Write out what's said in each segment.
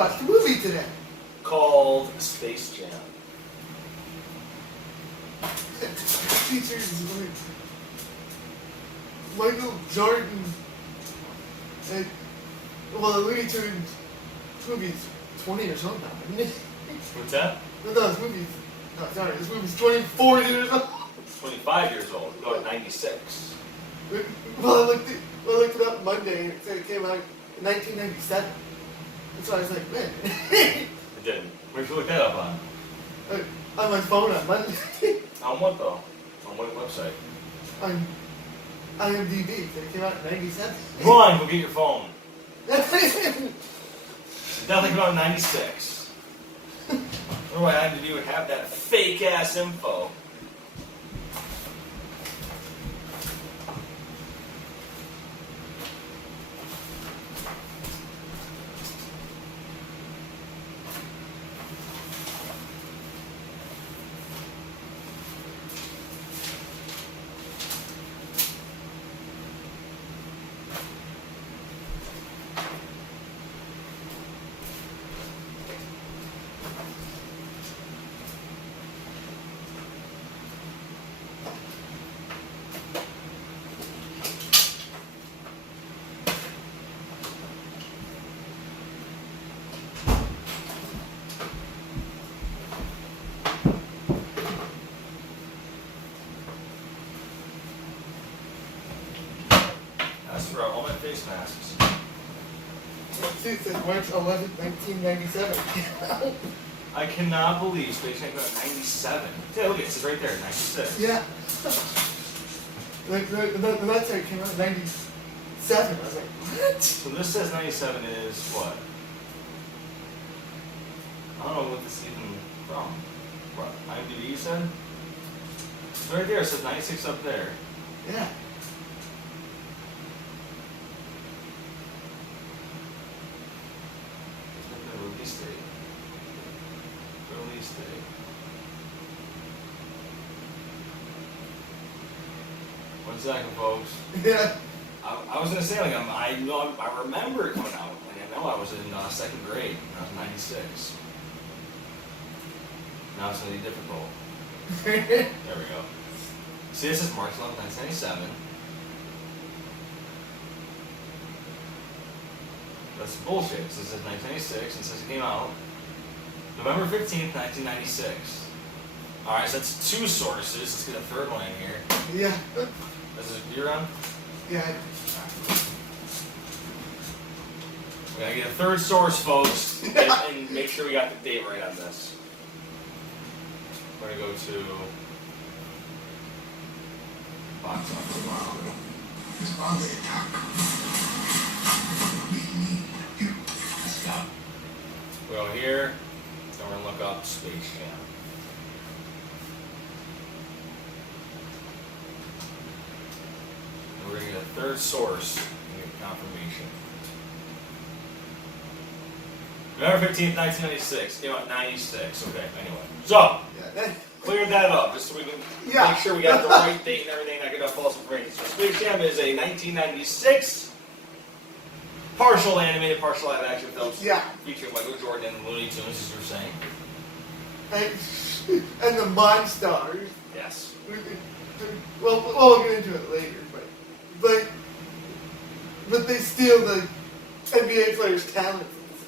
watched a movie today. Called Space Jam. It features Michael Jordan and, well, the Looney Tunes movie's 20 or something now, isn't it? What's that? No, this movie's 24 years old. 25 years old. We go at 96. Well, I looked it up Monday and it said it came out in 1997. And so I was like, man. It didn't. Where'd you look that up on? On my phone on Monday. On what though? On what website? On IMDb. So it came out in 97. Come on, go get your phone. Nothing about 96. What do I have to do to have that fake ass info? All my face masks. See, it says March 11th, 1997. I cannot believe Space Jam came out in 97. Yeah, look, it says right there, 96. Yeah. The website came out in 97. I was like, what? So this says 97 is what? I don't know what this is even from. What? IMDb you said? So right there, it says 96 up there. Yeah. Release date. Release date. One second, folks. Yeah. I was gonna say, like, I remember it coming out. Like, I know I was in second grade when I was 96. Now it's gonna be difficult. There we go. See, this is March 11th, 1997. That's bullshit. This is 1996, and says it came out November 15th, 1996. Alright, so that's two sources. Let's get a third one in here. Yeah. This is your on? Yeah. We gotta get a third source, folks, and make sure we got the date right on this. We're gonna go to box office. We go here, and we're gonna look up Space Jam. And we're gonna get a third source and get confirmation. November 15th, 1996. Came out 96. Okay, anyway. So, cleared that up just so we can make sure we got the right date and everything. I get up false information. So, Space Jam is a 1996 partial animated, partial live action film. Yeah. Featuring Michael Jordan and Looney Tunes, as you were saying. And the Monstars. Yes. Well, we'll get into it later, but they steal the NBA players' talent.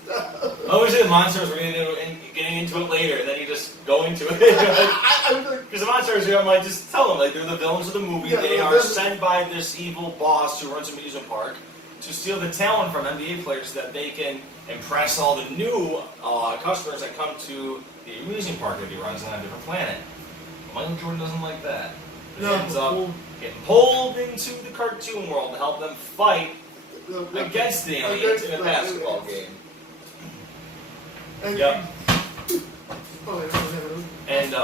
I wish the Monstars were getting into it later, and then you just go into it. Because the Monstars, I might just tell them, like, they're the villains of the movie. Yeah, they are sent by this evil boss who runs an amusement park to steal the talent from NBA players so that they can impress all the new customers that come to the amusement park that he runs on a different planet. But Michael Jordan doesn't like that. He ends up getting pulled into the cartoon world to help them fight against the aliens in a basketball game. Yep. And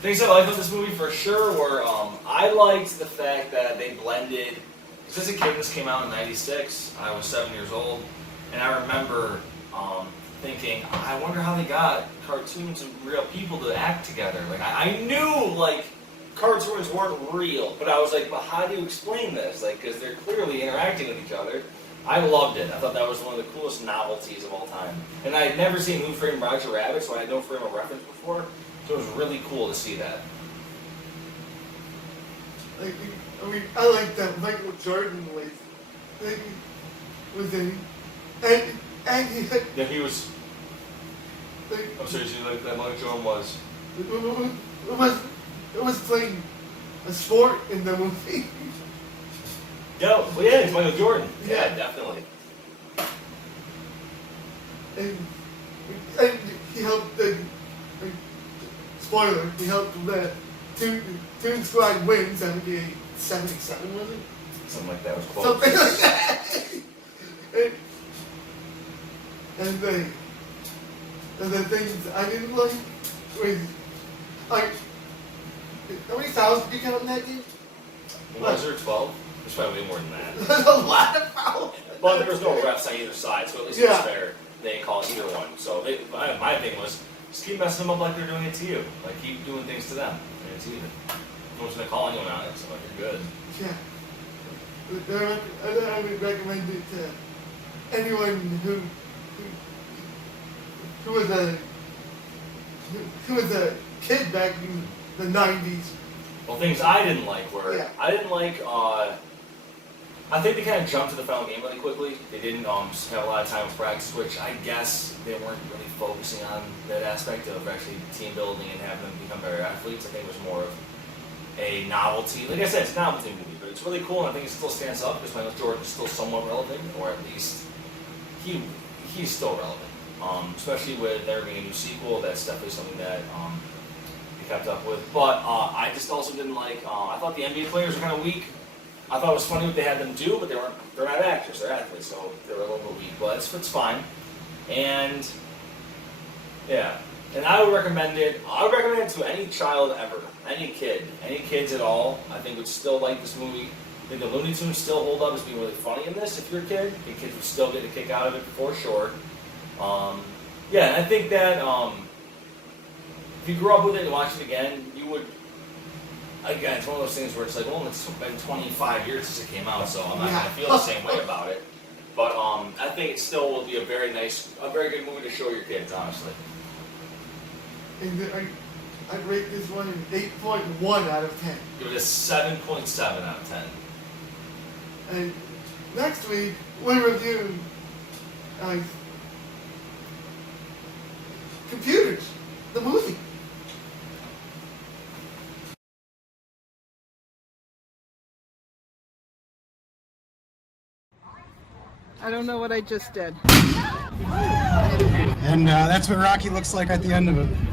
things I liked about this movie for sure were I liked the fact that they blended. Because as a kid, this came out in '96. I was 7 years old, and I remember thinking, I wonder how they got cartoons and real people to act together. Like I knew like cartoons weren't real, but I was like, but how do you explain this? Like, because they're clearly interacting with each other. I loved it. I thought that was one of the coolest novelties of all time. And I had never seen Who Framed Roger Rabbit, so I had no frame of reference before. So it was really cool to see that. Like, I mean, I like that Michael Jordan was in, and he had, Yeah, he was. like, I'm sorry, so like that Michael Jordan was. it was playing a sport in the movie. Yeah, well, yeah, it's Michael Jordan. Yeah. Yeah, definitely. And he helped the, like, spoiler, he helped the Toon Squad win 77, was it? Something like that was close. Something like that. And the things I didn't like was, like, how many fouls did you count in that game? Was there 12? There's probably way more than that. There's a lot of fouls. But there was no refs on either side, so at least it was fair. They didn't call either one. So my thing was, just keep messing them up like they're doing it to you. Like, keep doing things to them. And it's even. No one's going to call anyone on it, so like, you're good. Yeah. I would recommend it to anyone who was a kid back in the 90s. Well, things I didn't like were, Yeah. I didn't like, I think they kind of jumped to the final game really quickly. They didn't spend a lot of time with practice, which I guess they weren't really focusing on that aspect of actually team building and having them become better athletes. I think it was more of a novelty. Like I said, it's a novelty movie, but it's really cool, and I think it still stands up because Michael Jordan is still somewhat relevant, or at least he's still relevant. Especially with there being a new sequel, that's definitely something that he kept up with. But I just also didn't like. I thought the NBA players were kind of weak. I thought it was funny what they had them do, but they're not actors, they're athletes, so they were a little bit weak. But it's fine. And yeah. And I would recommend it. I would recommend it to any child ever, any kids at all. I think would still like this movie. I think the Looney Tunes still hold up as being really funny in this. If you're a kid, I think kids would still get a kick out of it for sure. Yeah, and I think that if you grew up with it and watched it again, you would. Again, it's one of those things where it's like, well, it's been 25 years since it came out, so I'm not going to feel the same way about it. But I think it still will be a very good movie to show your kids, honestly. And I'd rate this one an 8.1 out of 10. Give it a 7.7 out of 10. And next week, we review Computers, the movie. I don't know what I just did. And that's what Rocky looks like at the end of it.